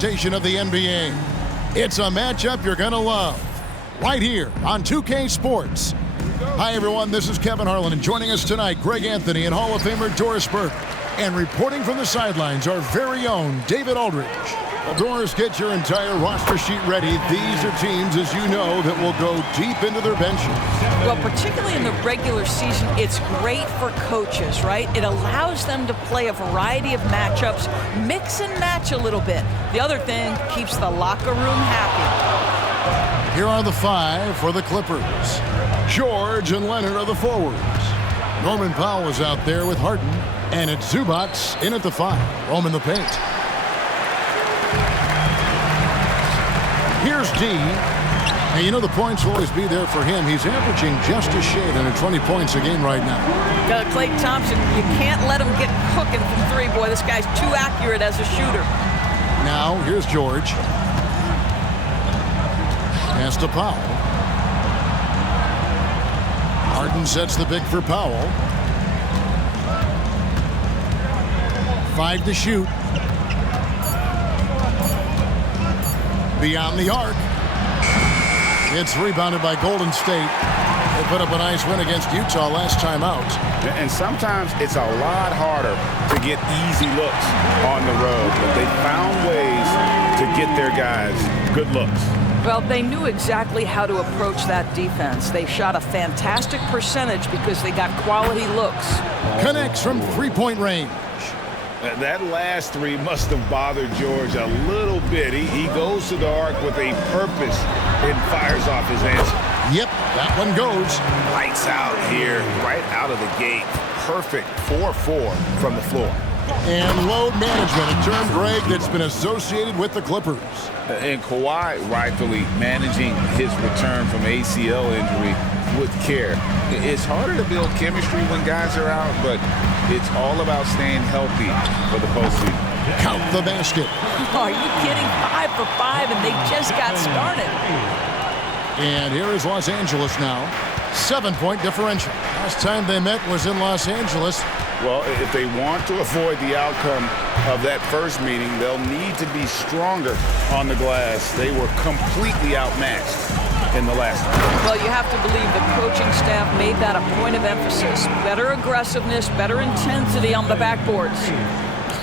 presentation of the NBA. It's a matchup you're going to love right here on 2K Sports. Hi, everyone. This is Kevin Harlan, and joining us tonight, Greg Anthony and Hall of Famer Doris Burke. And reporting from the sidelines, our very own David Aldridge. Well, Doris, get your entire roster sheet ready. These are teams, as you know, that will go deep into their benches. Well, particularly in the regular season, it's great for coaches, right? It allows them to play a variety of matchups, mix and match a little bit. The other thing keeps the locker room happy. Here are the five for the Clippers. George and Leonard are the forwards. Norman Powell is out there with Harden. And it's Zubac in at the 5. Roman the paint. Here's D. And you know the points will always be there for him. He's averaging just a shade under 20 points a game right now. Klay Thompson, you can't let him get cooking from 3. Boy, this guy's too accurate as a shooter. Now, here's George. Pass to Powell. Harden sets the pick for Powell. 5 to shoot. Beyond the arc. It's rebounded by Golden State. They put up a nice win against Utah last time out. And sometimes it's a lot harder to get easy looks on the road, but they found ways to get their guys good looks. Well, they knew exactly how to approach that defense. They shot a fantastic percentage because they got quality looks. Connects from three-point range. That last 3 must have bothered George a little bit. He goes to the arc with a purpose and fires off his answer. Yep, that one goes. Lights out here, right out of the gate. Perfect 4-4 from the floor. And load management, a term, Greg, that's been associated with the Clippers. And Kawhi rightfully managing his return from ACL injury with care. It's harder to build chemistry when guys are out, but it's all about staying healthy for the postseason. Count the basket. Are you kidding? 5 for 5, and they just got started. And here is Los Angeles now. 7-point differential. Last time they met was in Los Angeles. Well, if they want to avoid the outcome of that first meeting, they'll need to be stronger on the glass. They were completely outmatched in the last one. Well, you have to believe the coaching staff made that a point of emphasis. Better aggressiveness, better intensity on the backboards.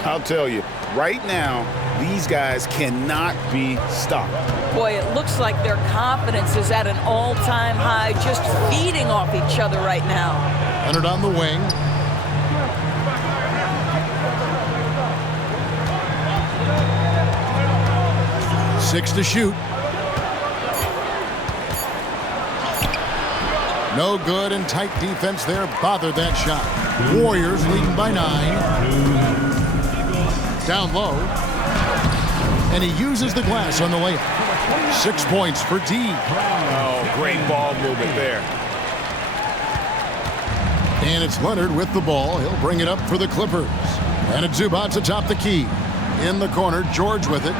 I'll tell you, right now, these guys cannot be stopped. Boy, it looks like their confidence is at an all-time high, just feeding off each other right now. Leonard on the wing. Six to shoot. No good, and tight defense there bothered that shot. Warriors leading by 9. Down low. And he uses the glass on the layup. 6 points for D. Oh, great ball movement there. And it's Leonard with the ball. He'll bring it up for the Clippers. And it's Zubac atop the key. In the corner, George with it.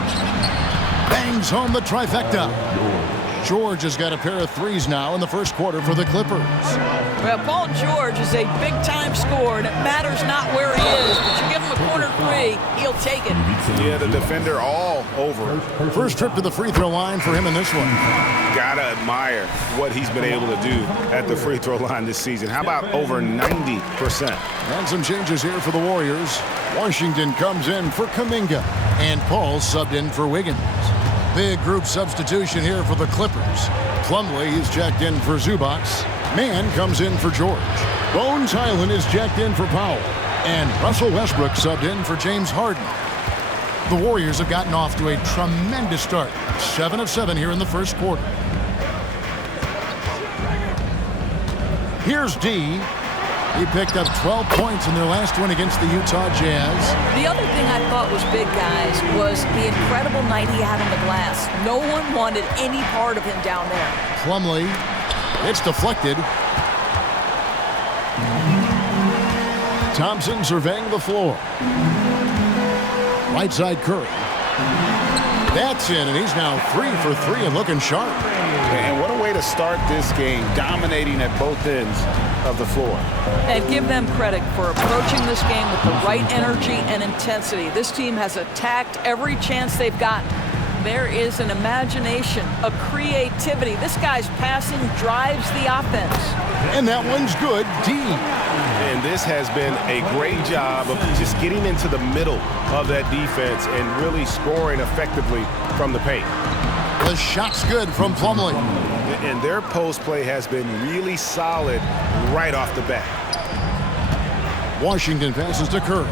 Bangs home the trifecta. George has got a pair of 3s now in the first quarter for the Clippers. Well, Paul George is a big-time scorer, and it matters not where he is, but you give him a corner 3, he'll take it. Yeah, the defender all over. First trip to the free throw line for him in this one. Gotta admire what he's been able to do at the free throw line this season. How about over 90%? And some changes here for the Warriors. Washington comes in for Kuminga, and Paul subbed in for Wiggins. Big group substitution here for the Clippers. Plumlee is jacked in for Zubac. Mann comes in for George. Bones Highland is jacked in for Powell. And Russell Westbrook subbed in for James Harden. The Warriors have gotten off to a tremendous start. 7 of 7 here in the first quarter. Here's D. He picked up 12 points in their last win against the Utah Jazz. The other thing I thought was big, guys, was the incredible night he had on the glass. No one wanted any part of him down there. Plumlee. It's deflected. Thompson surveying the floor. Right side Curry. That's in, and he's now 3 for 3 and looking sharp. And what a way to start this game, dominating at both ends of the floor. And give them credit for approaching this game with the right energy and intensity. This team has attacked every chance they've gotten. There is an imagination, a creativity. This guy's passing drives the offense. And that one's good, D. And this has been a great job of just getting into the middle of that defense and really scoring effectively from the paint. The shot's good from Plumlee. And their post play has been really solid right off the bat. Washington passes to Curry.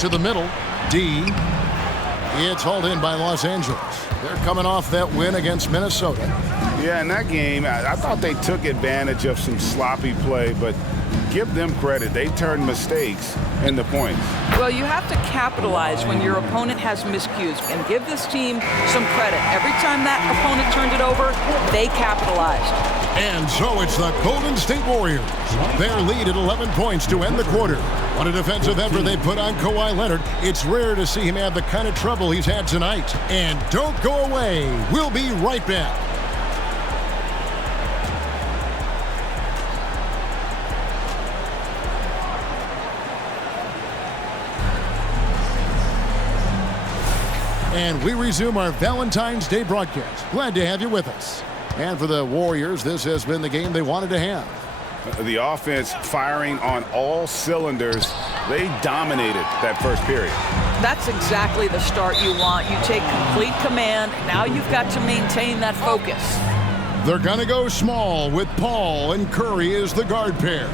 To the middle, D. It's hauled in by Los Angeles. They're coming off that win against Minnesota. Yeah, in that game, I thought they took advantage of some sloppy play, but give them credit. They turned mistakes into points. Well, you have to capitalize when your opponent has miscues and give this team some credit. Every time that opponent turned it over, they capitalized. And so it's the Golden State Warriors. Their lead at 11 points to end the quarter. What a defensive effort they put on Kawhi Leonard. It's rare to see him have the kind of trouble he's had tonight. And don't go away. We'll be right back. And we resume our Valentine's Day broadcast. Glad to have you with us. And for the Warriors, this has been the game they wanted to have. The offense firing on all cylinders. They dominated that first period. That's exactly the start you want. You take complete command. Now you've got to maintain that focus. They're going to go small with Paul and Curry as the guard pair.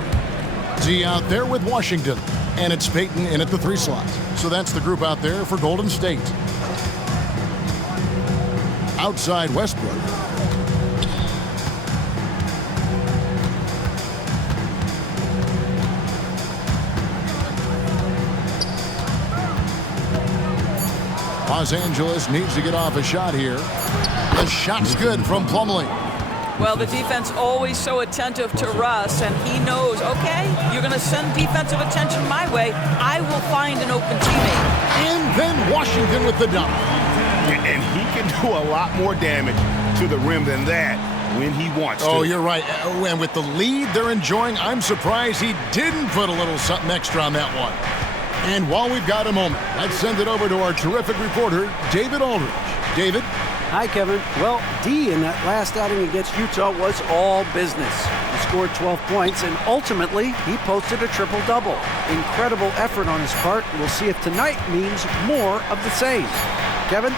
Z out there with Washington. And it's Payton in at the 3 slot. So that's the group out there for Golden State. Outside Westbrook. Los Angeles needs to get off a shot here. The shot's good from Plumlee. Well, the defense always so attentive to Russ, and he knows, okay, you're going to send defensive attention my way. I will find an open teammate. And then Washington with the dunk. And he can do a lot more damage to the rim than that when he wants to. Oh, you're right. And with the lead they're enjoying, I'm surprised he didn't put a little something extra on that one. And while we've got a moment, let's send it over to our terrific reporter, David Aldridge. David? Hi, Kevin. Well, D in that last outing against Utah was all business. He scored 12 points, and ultimately, he posted a triple-double. Incredible effort on his part. We'll see if tonight means more of the same. Kevin?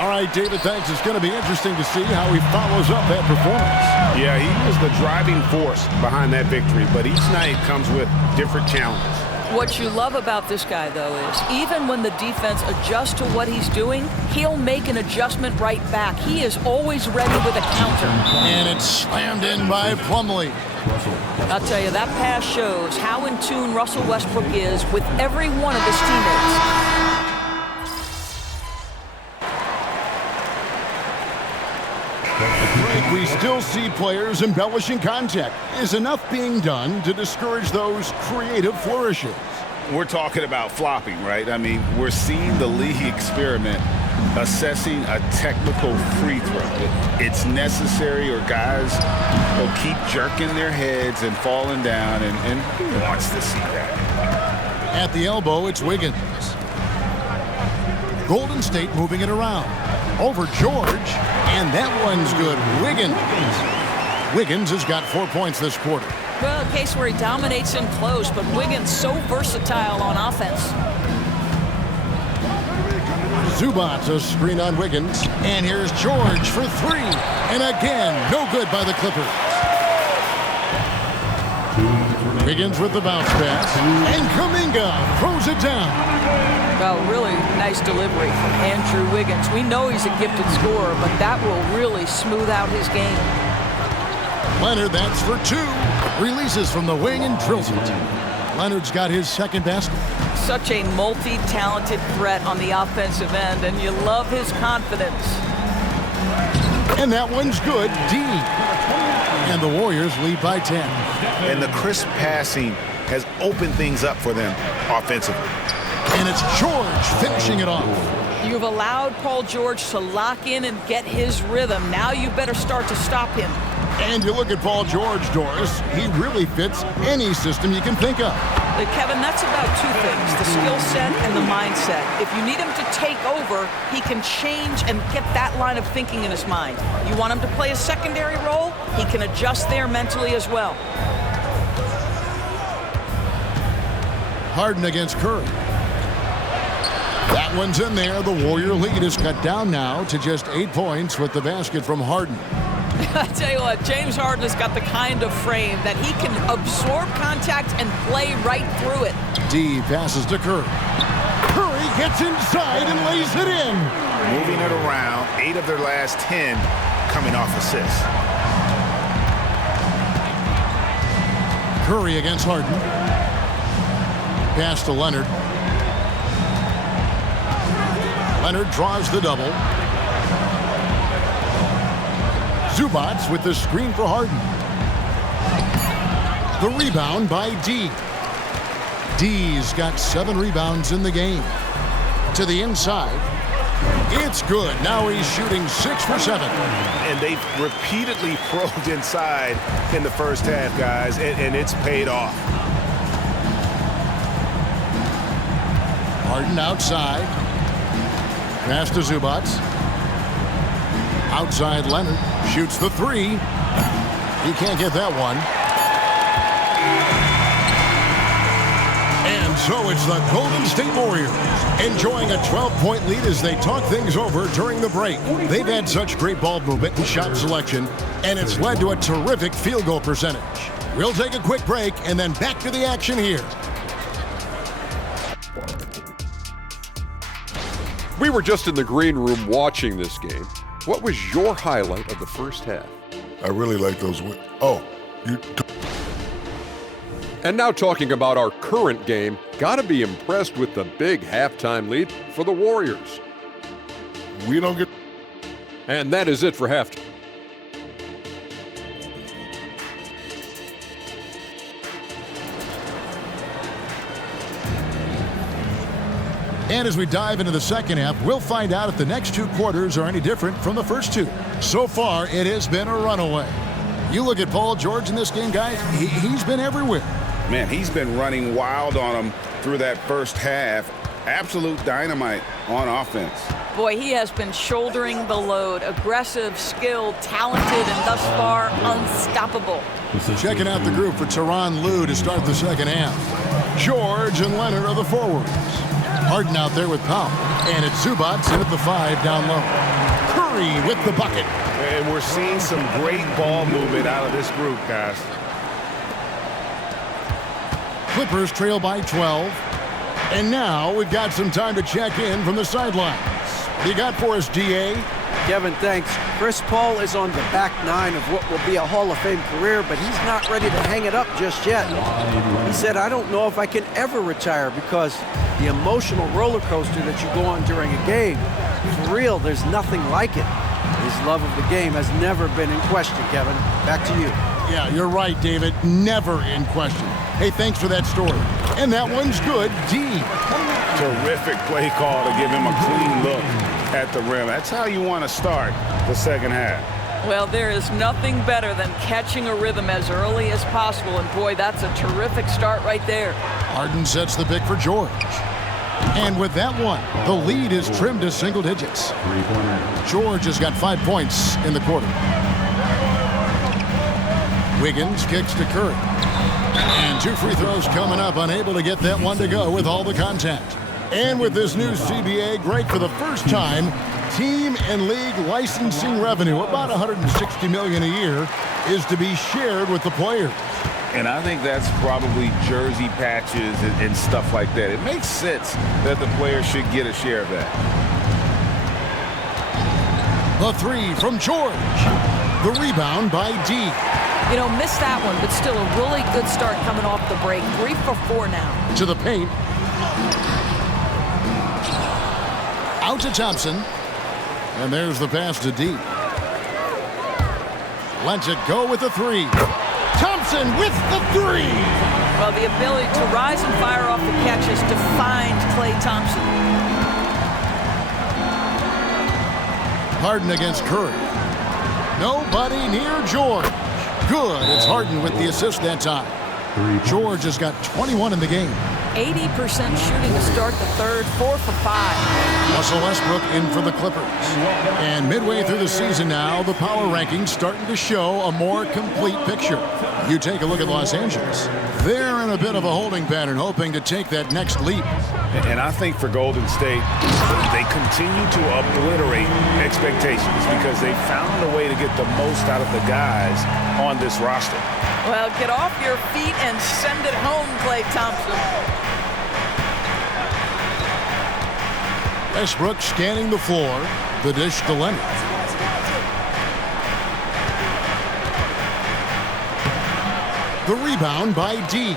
All right, David, thanks. It's going to be interesting to see how he follows up that performance. Yeah, he was the driving force behind that victory, but each night comes with different challenges. What you love about this guy, though, is even when the defense adjusts to what he's doing, he'll make an adjustment right back. He is always ready with a counter. And it's slammed in by Plumlee. I'll tell you, that pass shows how in tune Russell Westbrook is with every one of his teammates. We still see players embellishing contact. Is enough being done to discourage those creative flourishes? We're talking about flopping, right? I mean, we're seeing the league experiment assessing a technical free throw. It's necessary or guys will keep jerking their heads and falling down, and who wants to see that? At the elbow, it's Wiggins. Golden State moving it around. Over George, and that one's good. Wiggins has got 4 points this quarter. Well, a case where he dominates in close, but Wiggins so versatile on offense. Zubac a screen on Wiggins, and here's George for 3. And again, no good by the Clippers. Wiggins with the bounce pass, and Kuminga throws it down. Well, really nice delivery from Andrew Wiggins. We know he's a gifted scorer, but that will really smooth out his game. Leonard, that's for 2. Releases from the wing and drills it. Leonard's got his second basket. Such a multi-talented threat on the offensive end, and you love his confidence. And that one's good, D. And the Warriors lead by 10. And the crisp passing has opened things up for them offensively. And it's George finishing it off. You've allowed Paul George to lock in and get his rhythm. Now you better start to stop him. And you look at Paul George, Doris, he really fits any system you can think of. Kevin, that's about two things, the skill set and the mindset. If you need him to take over, he can change and get that line of thinking in his mind. You want him to play a secondary role, he can adjust there mentally as well. Harden against Curry. That one's in there. The Warrior lead is cut down now to just 8 points with the basket from Harden. I tell you what, James Harden has got the kind of frame that he can absorb contact and play right through it. D passes to Curry. Curry gets inside and lays it in. Moving it around, 8 of their last 10 coming off assists. Curry against Harden. Pass to Leonard. Leonard draws the double. Zubac with the screen for Harden. The rebound by D. D's got 7 rebounds in the game. To the inside. It's good. Now he's shooting 6 for 7. And they've repeatedly probed inside in the first half, guys, and it's paid off. Harden outside. Pass to Zubac. Outside Leonard. Shoots the 3. He can't get that one. And so it's the Golden State Warriors enjoying a 12-point lead as they talk things over during the break. They've had such great ball movement and shot selection, and it's led to a terrific field goal percentage. We'll take a quick break and then back to the action here. We were just in the green room watching this game. What was your highlight of the first half? I really like those. And now talking about our current game, gotta be impressed with the big halftime lead for the Warriors. We don't get. And that is it for halftime. And as we dive into the second half, we'll find out if the next 2 quarters are any different from the first 2. So far, it has been a runaway. You look at Paul George in this game, guys, he's been everywhere. Man, he's been running wild on them through that first half. Absolute dynamite on offense. Boy, he has been shouldering the load. Aggressive, skilled, talented, and thus far unstoppable. Checking out the group for Tyronn Lue to start the second half. George and Leonard are the forwards. Harden out there with Powell. And it's Zubac in at the 5 down low. Curry with the bucket. And we're seeing some great ball movement out of this group, guys. Clippers trail by 12. And now we've got some time to check in from the sidelines. What you got for us, DA? Kevin, thanks. Chris Paul is on the back 9 of what will be a Hall of Fame career, but he's not ready to hang it up just yet. He said, I don't know if I can ever retire because the emotional roller coaster that you go on during a game, for real, there's nothing like it. His love of the game has never been in question, Kevin. Back to you. Yeah, you're right, David. Never in question. Hey, thanks for that story. And that one's good. D. Terrific play call to give him a clean look at the rim. That's how you want to start the second half. Well, there is nothing better than catching a rhythm as early as possible, and boy, that's a terrific start right there. Harden sets the pick for George. And with that one, the lead is trimmed to single digits. George has got 5 points in the quarter. Wiggins kicks to Curry. And 2 free throws coming up, unable to get that one to go with all the contact. And with this new CBA, Greg, for the first time, team and league licensing revenue, about $160 million a year, is to be shared with the players. And I think that's probably jersey patches and stuff like that. It makes sense that the players should get a share of that. The 3 from George. The rebound by D. You know, missed that one, but still a really good start coming off the break. 3 for 4 now. To the paint. Out to Thompson. And there's the pass to D. Lets it go with the 3. Thompson with the 3. Well, the ability to rise and fire off the catches defined Klay Thompson. Harden against Curry. Nobody near George. Good. It's Harden with the assist that time. George has got 21 in the game. 80% shooting to start the third, 4 for 5. Russell Westbrook in for the Clippers. And midway through the season now, the power rankings starting to show a more complete picture. You take a look at Los Angeles. They're in a bit of a holding pattern, hoping to take that next leap. And I think for Golden State, they continue to obliterate expectations because they found a way to get the most out of the guys on this roster. Well, get off your feet and send it home, Klay Thompson. Westbrook scanning the floor. The dish to Leonard. The rebound by D.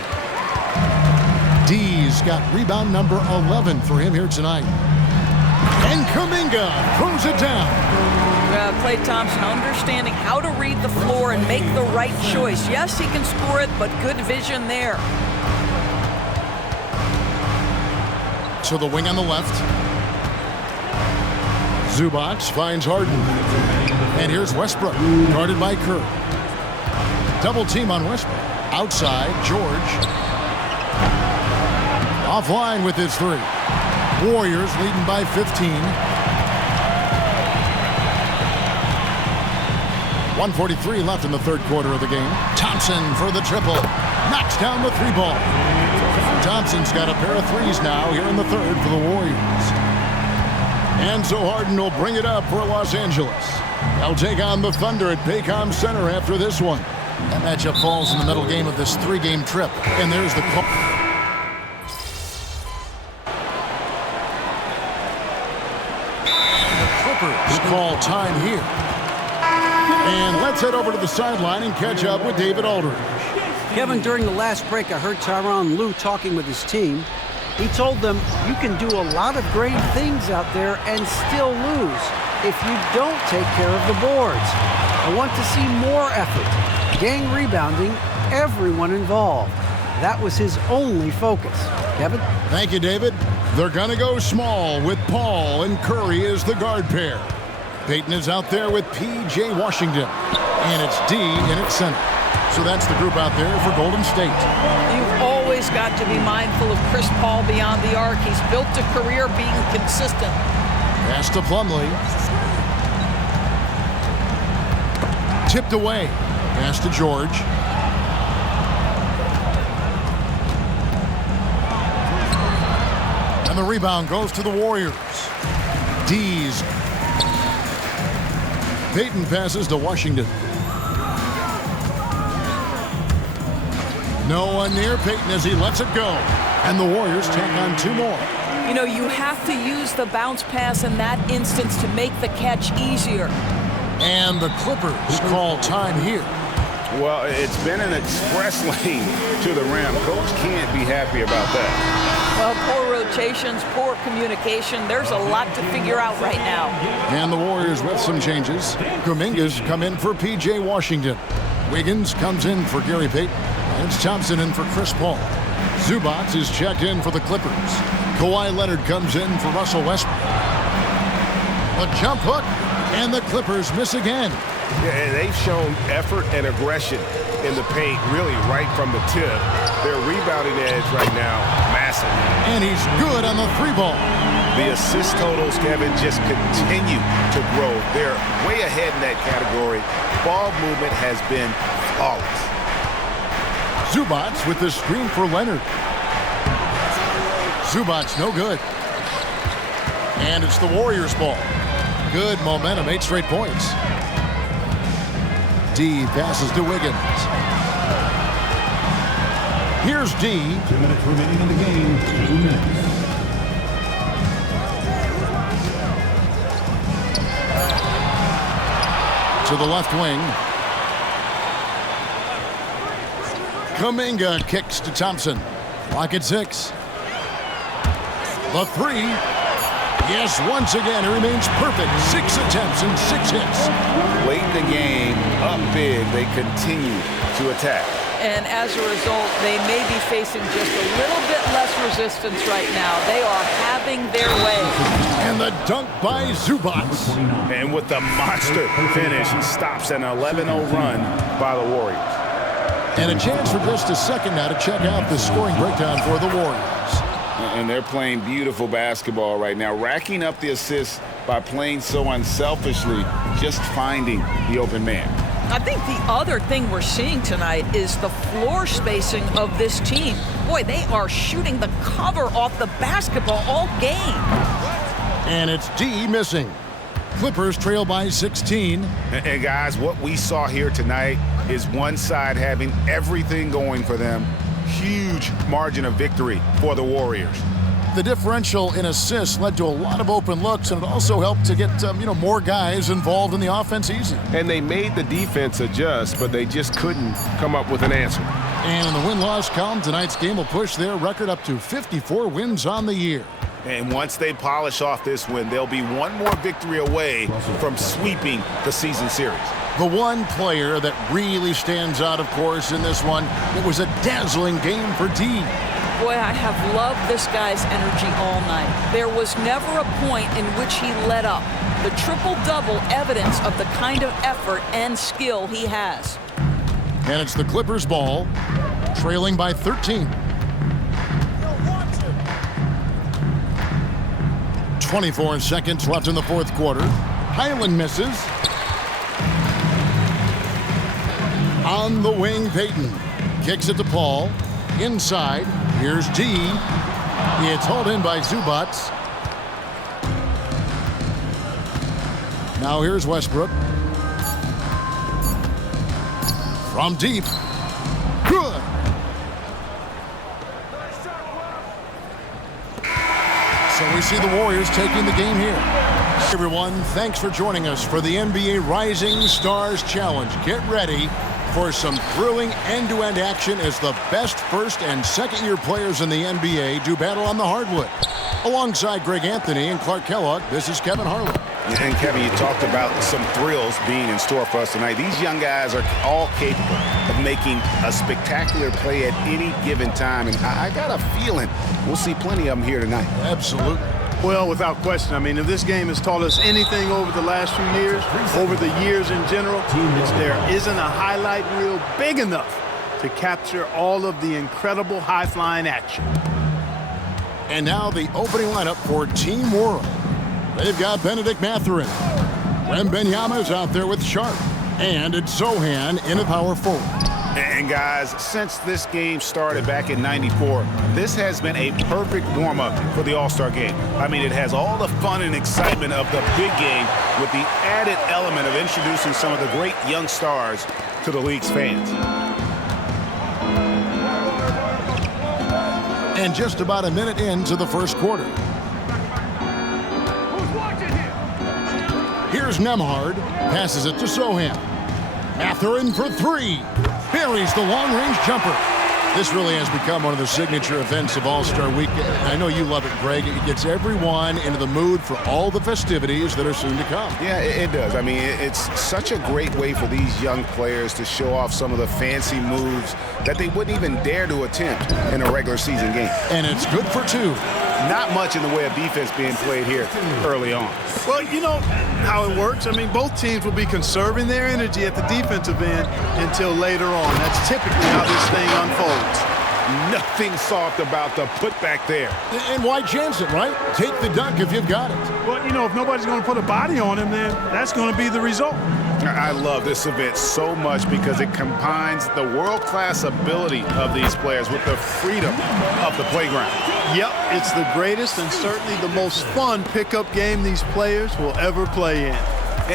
D's got rebound number 11 for him here tonight. And Kuminga throws it down. Klay Thompson understanding how to read the floor and make the right choice. Yes, he can score it, but good vision there. To the wing on the left. Zubac finds Harden. And here's Westbrook, guarded by Kerr. Double team on Westbrook. Outside, George. Offline with his three. Warriors leading by 15. 1:43 left in the third quarter of the game. Thompson for the triple. Knocks down the three ball. Thompson's got a pair of threes now here in the third for the Warriors. And so Harden will bring it up for Los Angeles. They'll take on the Thunder at Paycom Center after this one. That matchup falls in the middle game of this three-game trip. And there's the call. The Clippers call time here. And let's head over to the sideline and catch up with David Aldridge. Kevin, during the last break, I heard Tyronn Lue talking with his team. He told them, you can do a lot of great things out there and still lose if you don't take care of the boards. I want to see more effort, gang rebounding, everyone involved. That was his only focus. Kevin? Thank you, David. They're going to go small with Paul and Curry as the guard pair. Payton is out there with P.J. Washington. And it's D in its center. So that's the group out there for Golden State. You've always got to be mindful of Chris Paul beyond the arc. He's built a career being consistent. Pass to Plumlee. Tipped away. Pass to George. And the rebound goes to the Warriors. D's. Payton passes to Washington. No one near Payton as he lets it go. And the Warriors take on two more. You know, you have to use the bounce pass in that instance to make the catch easier. And the Clippers call time here. Well, it's been an express lane to the rim. Coach can't be happy about that. Well, poor rotations, poor communication. There's a lot to figure out right now. And the Warriors with some changes. Kuminga's come in for P.J. Washington. Wiggins comes in for Gary Payton. And it's Thompson in for Chris Paul. Zubac is checked in for the Clippers. Kawhi Leonard comes in for Russell Westbrook. A jump hook, and the Clippers miss again. Yeah, and they've shown effort and aggression in the paint, really right from the tip. Their rebounding edge right now, massive. And he's good on the three ball. The assist totals, Kevin, just continue to grow. They're way ahead in that category. Ball movement has been flawless. Zubac with the screen for Leonard. Zubac no good. And it's the Warriors ball. Good momentum, 8 straight points. D passes to Wiggins. Here's D. 2 minutes remaining in the game. 2 minutes. To the left wing. Kuminga kicks to Thompson. Clock at 6. The three. Yes, once again, it remains perfect. 6 attempts and 6 hits. Late in the game, up big, they continue to attack. And as a result, they may be facing just a little bit less resistance right now. They are having their way. And the dunk by Zubac. And with the monster finish, he stops an 11-0 run by the Warriors. And a chance for just a second now to check out the scoring breakdown for the Warriors. And they're playing beautiful basketball right now, racking up the assists by playing so unselfishly, just finding the open man. I think the other thing we're seeing tonight is the floor spacing of this team. Boy, they are shooting the cover off the basketball all game. And it's D missing. Clippers trail by 16. And guys, what we saw here tonight is one side having everything going for them. Huge margin of victory for the Warriors. The differential in assists led to a lot of open looks, and it also helped to get more guys involved in the offense easy. And they made the defense adjust, but they just couldn't come up with an answer. And in the win-loss column, tonight's game will push their record up to 54 wins on the year. And once they polish off this win, they'll be one more victory away from sweeping the season series. The one player that really stands out, of course, in this one, it was a dazzling game for D. Boy, I have loved this guy's energy all night. There was never a point in which he let up. The triple-double evidence of the kind of effort and skill he has. And it's the Clippers' ball, trailing by 13. 24 seconds left in the fourth quarter. Highland misses. On the wing, Payton kicks it to Paul. Inside, here's D. It's hauled in by Zubac. Now here's Westbrook. From deep. Good. So we see the Warriors taking the game here. Everyone, thanks for joining us for the NBA Rising Stars Challenge. Get ready for some thrilling end-to-end action as the best first and second-year players in the NBA do battle on the hardwood. Alongside Greg Anthony and Clark Kellogg, this is Kevin Harlan. And Kevin, you talked about some thrills being in store for us tonight. These young guys are all capable of making a spectacular play at any given time. And I got a feeling we'll see plenty of them here tonight. Absolutely. Well, without question. I mean, if this game has taught us anything over the last few years, over the years in general, it's there isn't a highlight reel big enough to capture all of the incredible high-flying action. And now the opening lineup for Team World. They've got Benedict Mathurin. Wembanyama's out there with Sharp. And it's Zohan in a power forward. And guys, since this game started back in '94, this has been a perfect warm-up for the All-Star game. I mean, it has all the fun and excitement of the big game with the added element of introducing some of the great young stars to the league's fans. And just about a minute into the first quarter. Here's Nembhard, passes it to Zohan. Mathurin for three. Buries the long-range jumper. This really has become one of the signature events of All-Star Week. I know you love it, Greg. It gets everyone into the mood for all the festivities that are soon to come. Yeah, it does. I mean, it's such a great way for these young players to show off some of the fancy moves that they wouldn't even dare to attempt in a regular season game. And it's good for two. Not much in the way of defense being played here early on. Well, you know how it works. I mean, both teams will be conserving their energy at the defensive end until later on. That's typically how this thing unfolds. Nothing soft about the putback there. And why chance it, right? Take the dunk if you've got it. Well, you know, if nobody's going to put a body on him, then that's going to be the result. I love this event so much because it combines the world-class ability of these players with the freedom of the playground. Yep, it's the greatest and certainly the most fun pickup game these players will ever play in.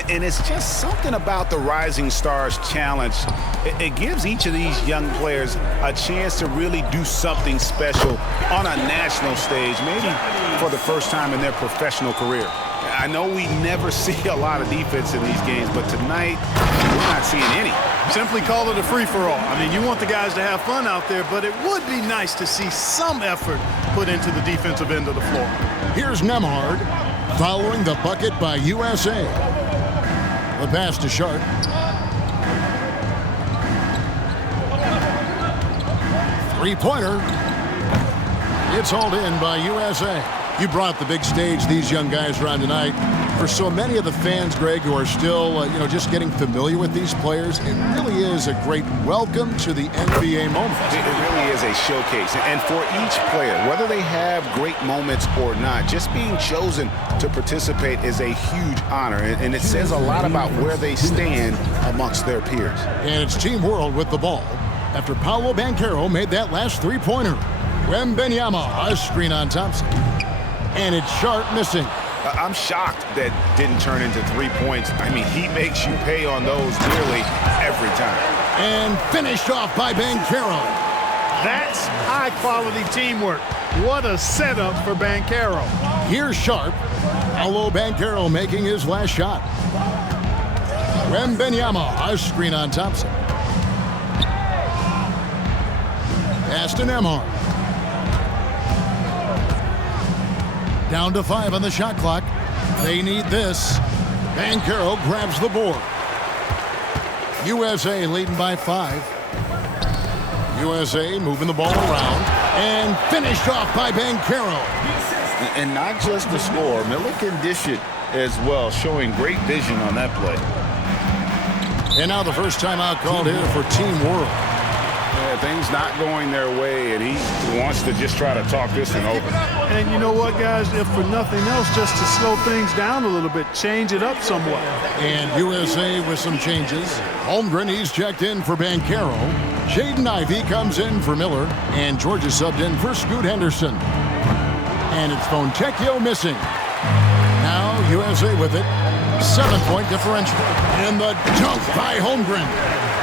And it's just something about the Rising Stars Challenge. It gives each of these young players a chance to really do something special on a national stage, maybe for the first time in their professional career. I know we never see a lot of defense in these games, but tonight we're not seeing any. Simply call it a free-for-all. I mean, you want the guys to have fun out there, but it would be nice to see some effort put into the defensive end of the floor. Here's Nembhard following the bucket by USA. The pass to Sharp. Three-pointer. It's hauled in by USA. You brought the big stage these young guys are on tonight. For so many of the fans, Greg, who are still, just getting familiar with these players, it really is a great welcome to the NBA moment. It really is a showcase. And for each player, whether they have great moments or not, just being chosen to participate is a huge honor. And it says a lot about where they stand amongst their peers. And it's Team World with the ball after Paolo Banchero made that last three-pointer. Wembanyama, a screen on Thompson. And it's Sharp missing. I'm shocked that didn't turn into 3 points. I mean, he makes you pay on those nearly every time. And finished off by Banchero. That's high-quality teamwork. What a setup for Banchero. Here's Sharp. Paolo Banchero making his last shot. Wembanyama, a screen on Thompson. Pass to Nembhard. Down to 5 on the shot clock. They need this. Banchero grabs the board. USA leading by 5. USA moving the ball around and finished off by Banchero. And not just the score, Miller can dish it as well, showing great vision on that play. And now the first timeout called here for Team World. Yeah, things not going their way, and he wants to just try to talk this one over. And you know what, guys? If for nothing else, just to slow things down a little bit, change it up somewhat. And USA with some changes. Holmgren, he's checked in for Banchero. Jaden Ivey comes in for Miller. And Georgia subbed in for Scoot Henderson. And it's Fontecchio missing. Now USA with it. 7-point differential. And the dunk by Holmgren.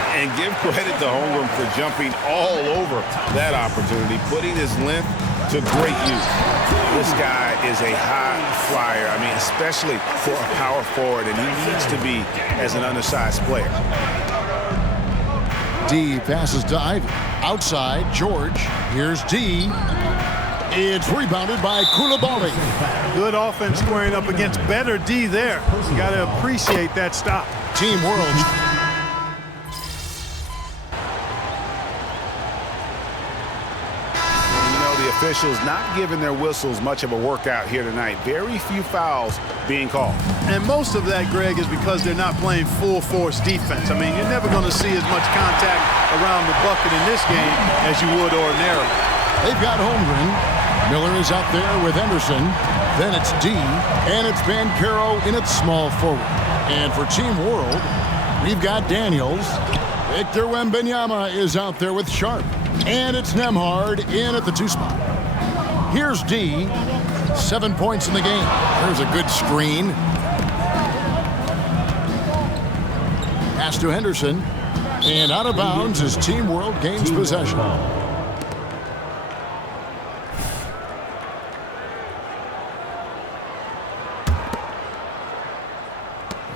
And give credit to Holmgren for jumping all over that opportunity, putting his length to great use. This guy is a high flyer, I mean, especially for a power forward, and he needs to be as an undersized player. D passes to Ivey. Outside, George. Here's D. It's rebounded by Coulibaly. Good offense squaring up against better D there. You got to appreciate that stop. Team World. Officials not giving their whistles much of a workout here tonight. Very few fouls being called. And most of that, Greg, is because they're not playing full force defense. I mean, you're never going to see as much contact around the bucket in this game as you would ordinarily. They've got Holmgren. Miller is out there with Henderson. Then it's D, and it's Banchero in its small forward. And for Team World, we've got Daniels. Victor Wembanyama is out there with Sharp. And it's Nembhard in at the 2 spot. Here's D. 7 points in the game. There's a good screen. Pass to Henderson. And out of bounds as Team World gains possession.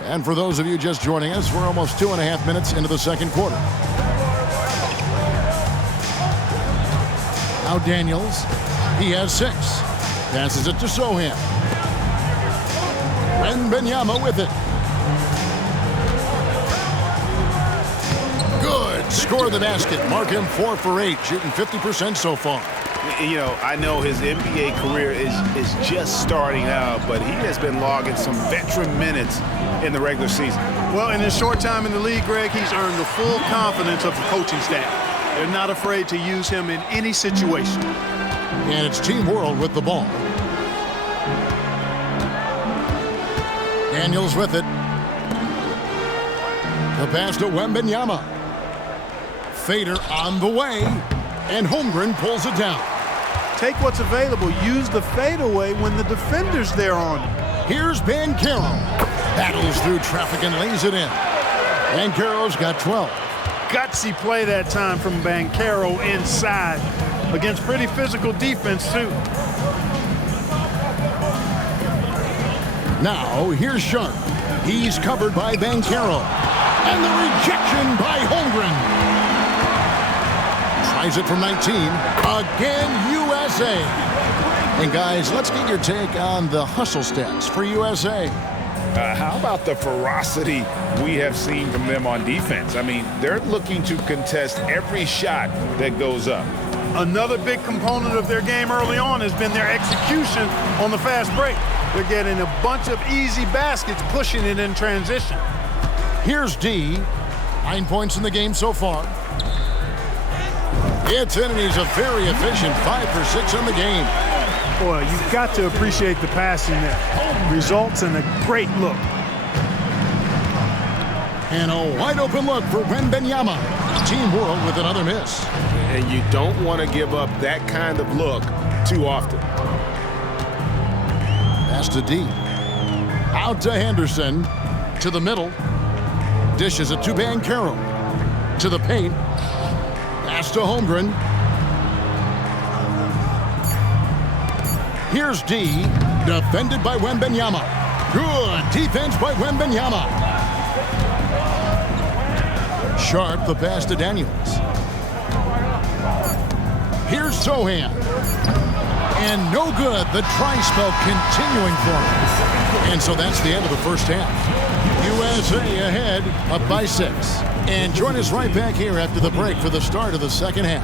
And for those of you just joining us, we're almost 2.5 minutes into the second quarter. Now Daniels, he has 6. Passes it to Sohan. Wembanyama with it. Good. Score the basket. Mark him 4 for 8, shooting 50% so far. You know, I know his NBA career is just starting out, but he has been logging some veteran minutes in the regular season. Well, in his short time in the league, Greg, he's earned the full confidence of the coaching staff. They're not afraid to use him in any situation. And it's Team World with the ball. Daniels with it. The pass to Wembanyama. Fader on the way. And Holmgren pulls it down. Take what's available. Use the fadeaway when the defender's there on you. Here's Banchero. Battles through traffic and lays it in. Banchero's got 12. Gutsy play that time from Banchero inside against pretty physical defense, too. Now, here's Sharp. He's covered by Banchero. And the rejection by Holmgren. Tries it from 19. Again, USA. And guys, let's get your take on the hustle stats for USA. How about the ferocity we have seen from them on defense? I mean, they're looking to contest every shot that goes up. Another big component of their game early on has been their execution on the fast break. They're getting a bunch of easy baskets, pushing it in transition. Here's D. 9 points in the game so far. It's in, and he's a very efficient 5 for 6 in the game. Boy, you've got to appreciate the passing there. Results in a great look. And a wide open look for Wembanyama. Team World with another miss. And you don't want to give up that kind of look too often. Pass to D. Out to Henderson. To the middle. Dishes it to Mycareer. To the paint. Pass to Holmgren. Here's D. Defended by Wembanyama. Good defense by Wembanyama. Sharp, the pass to Daniels. Here's Sohan. And no good. The try spell continuing for him. And so that's the end of the first half. USA ahead, up by 6. And join us right back here after the break for the start of the second half.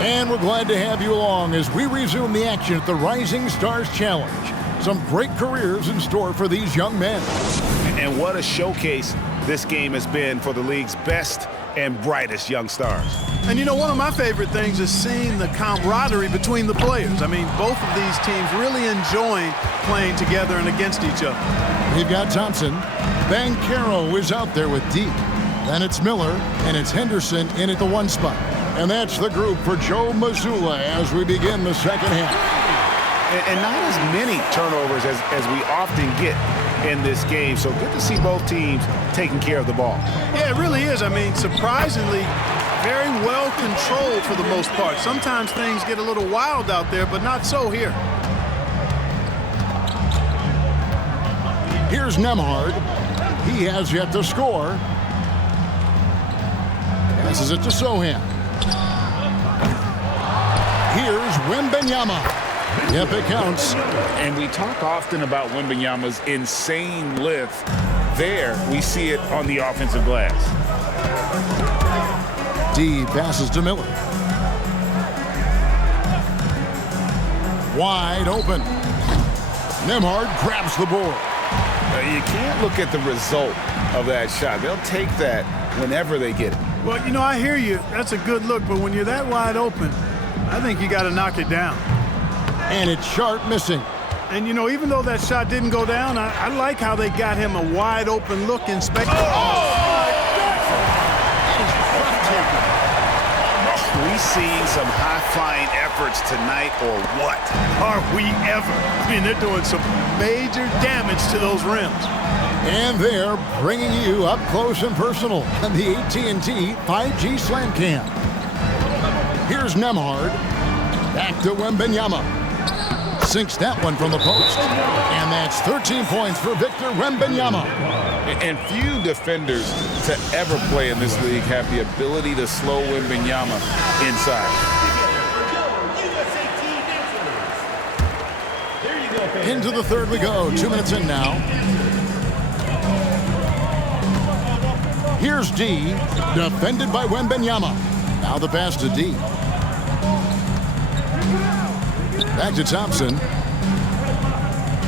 And we're glad to have you along as we resume the action at the Rising Stars Challenge. Some great careers in store for these young men. And what a showcase this game has been for the league's best and brightest young stars. And you know, one of my favorite things is seeing the camaraderie between the players. I mean, both of these teams really enjoying playing together and against each other. We've got Thompson. Mycareer is out there with D. Then it's Miller, and it's Henderson in at the 1 spot. And that's the group for Joe Mazzulla as we begin the second half. And not as many turnovers as we often get in this game. So good to see both teams taking care of the ball. Yeah, it really is. I mean, surprisingly, very well controlled for the most part. Sometimes things get a little wild out there, but not so here. Here's Nembhard. He has yet to score. Passes it to Sohan. Here's Wembanyama. Yep, it counts. And we talk often about Wembanyama's insane lift. There, we see it on the offensive glass. D passes to Miller. Wide open. Nembhard grabs the board. You can't look at the result of that shot. They'll take that whenever they get it. Well, you know, I hear you. That's a good look, but when you're that wide open, I think you got to knock it down. And it's Sharp missing. And, you know, even though that shot didn't go down, I like how they got him a wide open look in space. Are we seeing some high-flying efforts tonight or what? Are we ever? I mean, they're doing some major damage to those rims. And they're bringing you up close and personal on the AT&T 5G Slam Cam. Here's Nembhard. Back to Wembanyama. Sinks that one from the post. And that's 13 points for Victor Wembanyama. And few defenders to ever play in this league have the ability to slow Wembanyama inside. Into the third we go. 2 minutes in now. Here's D. Defended by Wembanyama. Now the pass to D. Back to Thompson.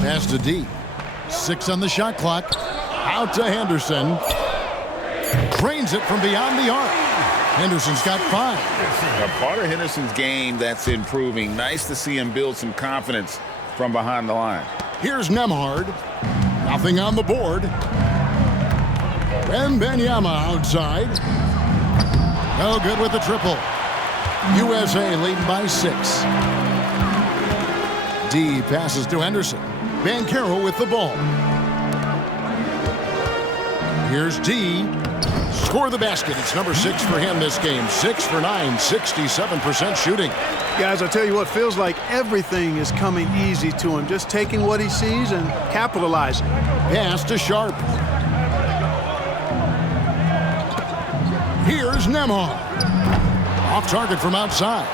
Pass to D. 6 on the shot clock. Out to Henderson. Drains it from beyond the arc. Henderson's got 5. A part of Henderson's game that's improving. Nice to see him build some confidence from behind the line. Here's Nembhard. Nothing on the board. Wembanyama outside. No good with the triple. USA leading by 6. D passes to Henderson. Mycareer with the ball. Here's D. Score the basket. It's number 6 for him this game. 6 for 9, 67% shooting. Guys, I tell you what, feels like everything is coming easy to him. Just taking what he sees and capitalizing. Pass to Sharp. Here's Nembhard. Off target from outside.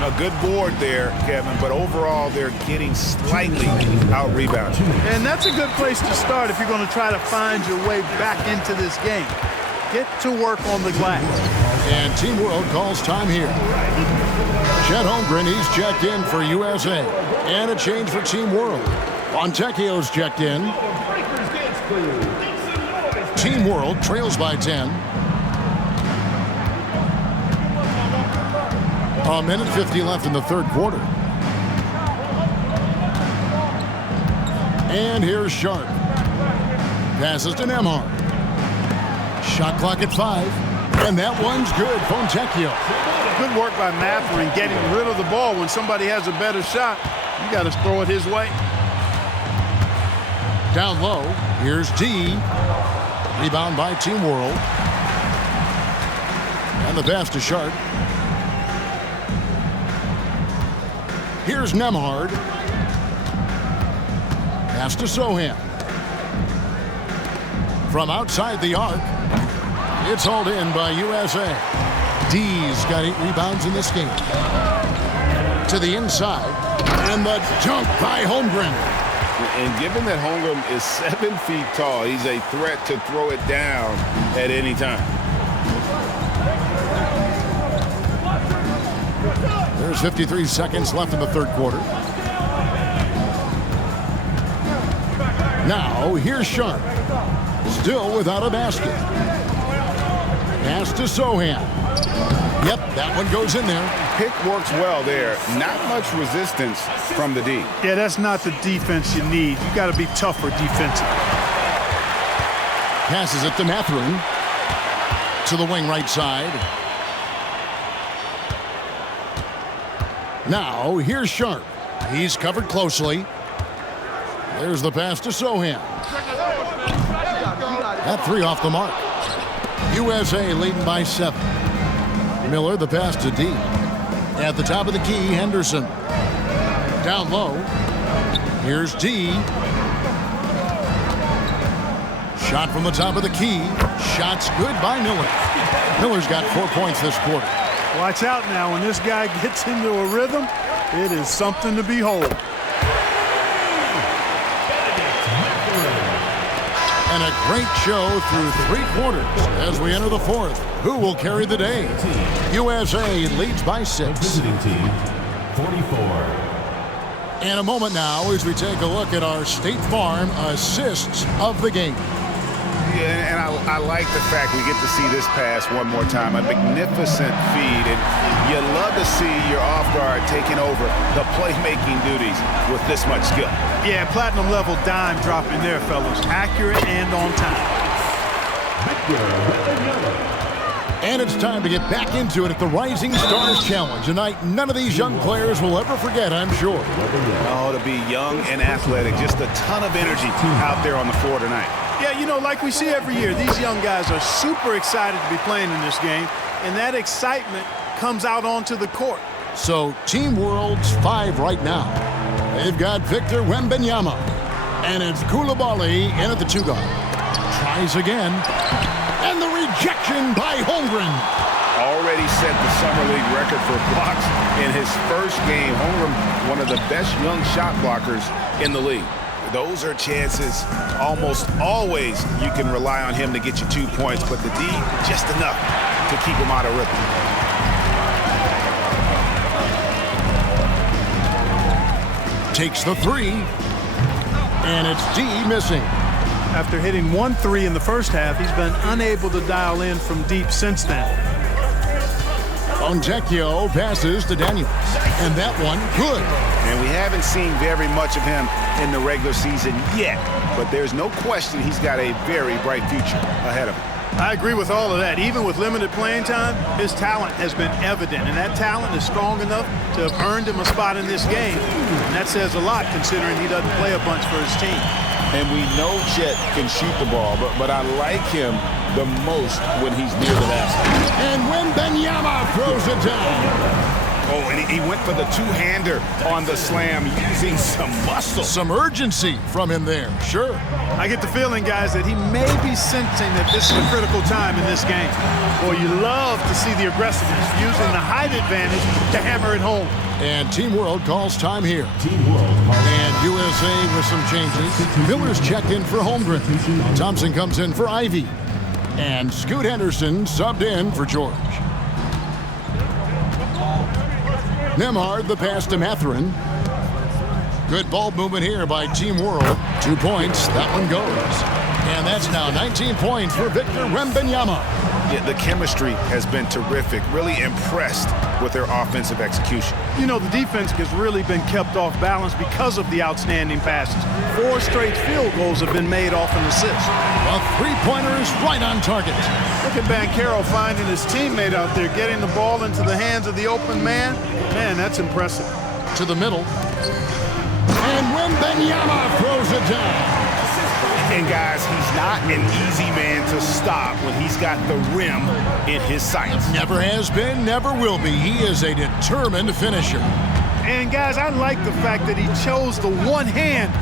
A good board there, Kevin, but overall they're getting slightly out-rebounded. And that's a good place to start if you're going to try to find your way back into this game. Get to work on the glass. And Team World calls time here. Chet Holmgren, he's checked in for USA. And a change for Team World. Fontecchio's checked in. Team World trails by 10. A minute 50 left in the third quarter. And here's Sharp. Passes to Nembhard. Shot clock at 5. And that one's good. Fontecchio. Good work by Mathurin getting rid of the ball. When somebody has a better shot, you got to throw it his way. Down low. Here's D. Rebound by Team World. And the pass to Sharp. Here's Nembhard. Pass to Sohan. From outside the arc. It's hauled in by USA. D's got 8 rebounds in this game. To the inside. And the dunk by Holmgren. And given that Holmgren is 7 feet tall, he's a threat to throw it down at any time. There's 53 seconds left in the third quarter. Now, here's Sharp. Still without a basket. Pass to Sohan. Yep, that one goes in there. Pick works well there. Not much resistance from the D. Yeah, that's not the defense you need. You got to be tougher defensively. Passes it to Mathurin. To the wing right side. Now, here's Sharp. He's covered closely. There's the pass to Sohan. That 3 off the mark. USA leading by 7. Miller, the pass to D. At the top of the key, Henderson. Down low. Here's D. Shot from the top of the key. Shot's good by Miller. Miller's got 4 points this quarter. Watch out now. When this guy gets into a rhythm, it is something to behold. And a great show through 3 quarters as we enter the fourth. Who will carry the day? USA leads by 6. Visiting team, 44. In a moment now as we take a look at our State Farm assists of the game. Yeah, and I like the fact we get to see this pass one more time. A magnificent feed, and you love to see your off guard taking over the playmaking duties with this much skill. Yeah, platinum level dime dropping there, fellas. Accurate and on time. And it's time to get back into it at the Rising Stars Challenge. A night none of these young players will ever forget, I'm sure. Oh, to be young and athletic, just a ton of energy out there on the floor tonight. Yeah, you know, like we see every year, these young guys are super excited to be playing in this game, and that excitement comes out onto the court. So Team World's 5 right now. They've got Victor Wembanyama, and it's Coulibaly in at the 2 guard. Tries again, and the rejection by Holmgren. Already set the summer league record for blocks in his first game. Holmgren, one of the best young shot blockers in the league. Those are chances almost always you can rely on him to get you 2 points, but the D, just enough to keep him out of rhythm. Takes the 3, and it's D missing. After hitting 1 3 in the first half, he's been unable to dial in from deep since then. Fontecchio passes to Daniels, and that one good. And we haven't seen very much of him in the regular season yet, but there's no question he's got a very bright future ahead of him. I agree with all of that. Even with limited playing time, his talent has been evident, and that talent is strong enough to have earned him a spot in this game. And that says a lot considering he doesn't play a bunch for his team. And we know Chet can shoot the ball, but I like him the most when he's near the basket. And Wembanyama throws it down. Oh, and he went for the two-hander on the slam using some muscle. Some urgency from him there, sure. I get the feeling, guys, that he may be sensing that this is a critical time in this game. Boy, you love to see the aggressiveness, using the height advantage to hammer it home. And Team World calls time here. Team World. And USA with some changes. Miller's checked in for Holmgren. Thompson comes in for Ivy. And Scoot Henderson subbed in for George. Nemhard the pass to Matherin. Good ball movement here by Team World. 2 points, that one goes. And that's now 19 points for Victor Wembanyama. Yeah, the chemistry has been terrific. Really impressed with their offensive execution. You know, the defense has really been kept off balance because of the outstanding passes. 4 straight field goals have been made off an assist. A three-pointer is right on target. Look at Bankero finding his teammate out there, getting the ball into the hands of the open man. Man, that's impressive. To the middle. And Wembanyama throws it down. And guys, he's not an easy man to stop when he's got the rim in his sights. Never has been, never will be. He is a determined finisher. And guys, I like the fact that he chose the one-hand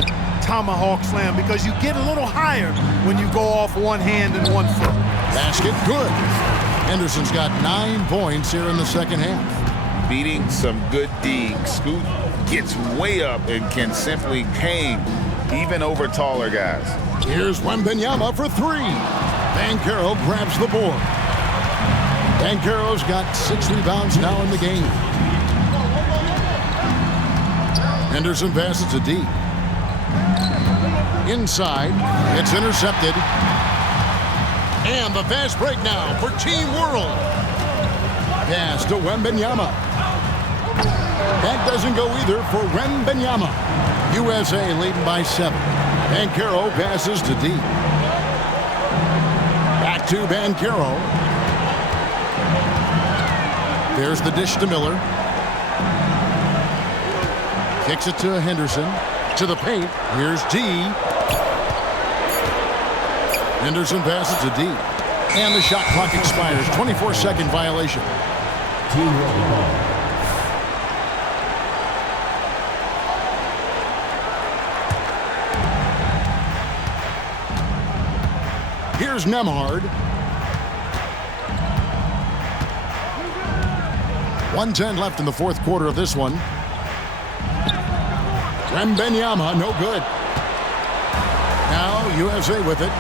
tomahawk slam because you get a little higher when you go off one hand and 1 foot. Basket good. Henderson's got 9 points here in the second half. Beating some good D. Scoot gets way up and can simply hang even over taller guys. Here's Wembanyama for 3. Bankero grabs the board. Bankero's got 6 rebounds now in the game. Henderson passes to D. Inside, it's intercepted. And the fast break now for Team World. Pass to Wembanyama. That doesn't go either for Wembanyama. USA leading by 7. Bankero passes to D. Back to Bankero. There's the dish to Miller. Kicks it to Henderson. To the paint. Here's D. Henderson passes to D. And the shot clock expires. 24-second violation. Team World. Here's Nemhard. 1:10 left in the fourth quarter of this one. Wembanyama, no good. Now USA with it.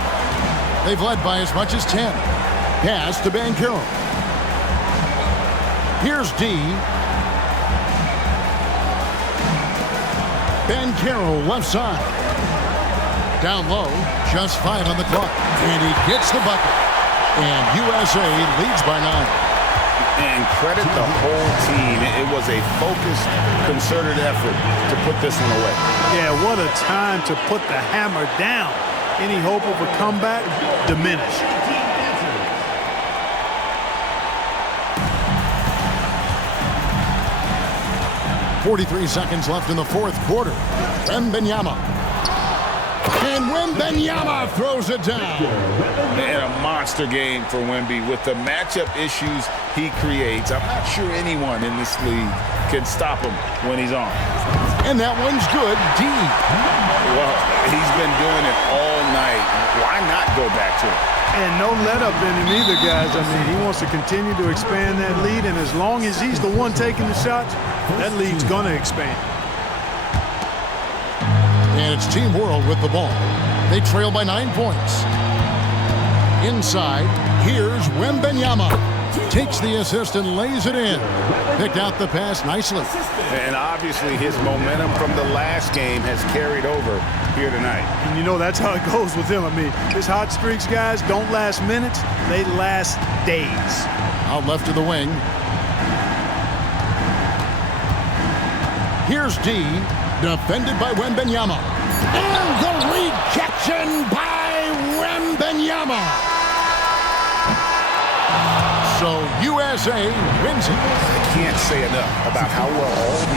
They've led by as much as 10. Pass to Bankero. Here's D. Bankero left side. Down low, just 5 on the clock. And he gets the bucket. And USA leads by 9. And credit the whole team. It was a focused, concerted effort to put this one away. Yeah, what a time to put the hammer down. Any hope of a comeback diminished. .43 seconds left in the fourth quarter. Wembanyama. And Wembanyama throws it down. And a monster game for Wemby with the matchup issues he creates. I'm not sure anyone in this league can stop him when he's on. And that one's good. D. Well, he's been doing it all night. Why not go back to it? And no let up in him either, guys. I mean, he wants to continue to expand that lead, and as long as he's the one taking the shots, that lead's going to expand. And it's Team World with the ball. They trail by 9 points. Inside, here's Wembanyama. Takes the assist and lays it in. Picked out the pass nicely. And obviously his momentum from the last game has carried over here tonight. And you know that's how it goes with him. I mean, his hot streaks, guys, don't last minutes. They last days. Out left to the wing. Here's D. Defended by Wembanyama. And the rejection by Wembanyama. So USA wins it. I can't say enough about how well all these